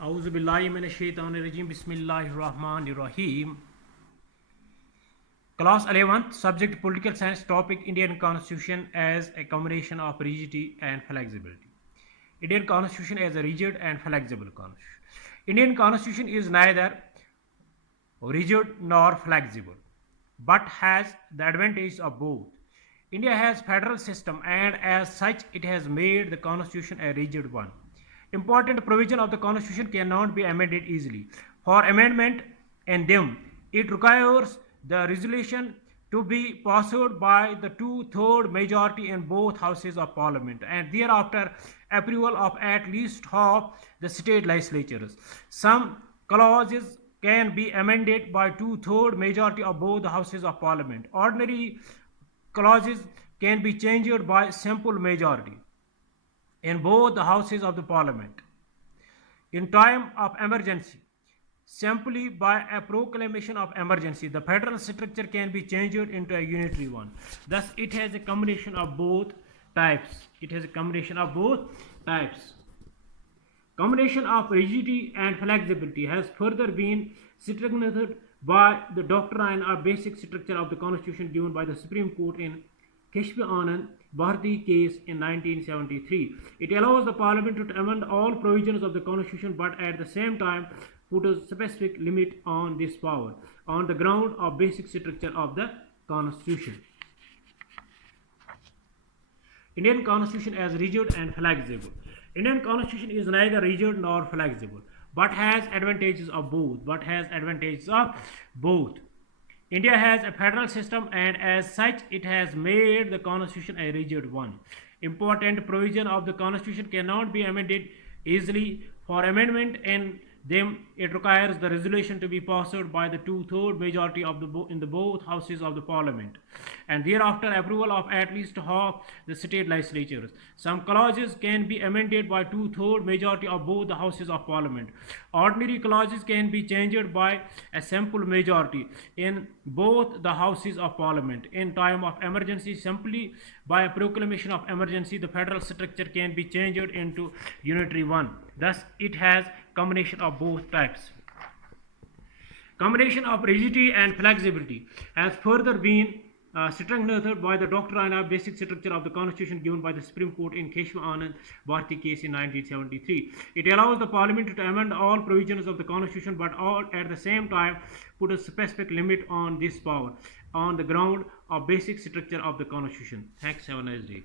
Auzubillahiminash-shaytanir-rajim. Bismillahir-Rahmanir-Rahim. Class 11th, subject political science, topic Indian Constitution as a combination of rigidity and flexibility. Indian Constitution as a rigid and flexible constitution. Indian Constitution is neither rigid nor flexible, but has the advantage of both. India has federal system and as such it has made the constitution a rigid one. Important provision of the constitution cannot be amended easily. For amendment in them, it requires the resolution to be passed by the two-third majority in both houses of parliament and thereafter approval of at least half the state legislatures. Some clauses can be amended by two-third majority of both the houses of parliament. Ordinary clauses can be changed by simple majority in both the houses of the parliament. In time of emergency, simply by a proclamation of emergency, the federal structure can be changed into a unitary one. Thus, it has a combination of both types. It has a combination of both types. Combination of rigidity and flexibility has further been strengthened by the doctrine of basic structure of the constitution given by the Supreme Court in Keshvi Anand Bharti case in 1973. It allows the parliament to amend all provisions of the constitution but at the same time put a specific limit on this power on the ground of basic structure of the constitution. Indian Constitution as rigid and flexible. Indian Constitution is neither rigid nor flexible, but has advantages of both. India has a federal system and as such it has made the constitution a rigid one. Important provision of the constitution cannot be amended easily. For amendment in them, it requires the resolution to be passed by the two-third majority of in the both houses of the parliament and thereafter approval of at least half the state legislatures. Some clauses can be amended by two-third majority of both the houses of parliament. Ordinary clauses can be changed by a simple majority in both the houses of parliament. In time of emergency, simply by a proclamation of emergency, the federal structure can be changed into unitary one. Thus, it has combination of both types. Combination of rigidity and flexibility has further been strengthened by the doctrine of basic structure of the constitution given by the Supreme Court in Keshvi Anand Bharti case in 1973. It allows the parliament to amend all provisions of the constitution but at the same time put a specific limit on this power on the ground of basic structure of the constitution. Thanks. Have a nice day.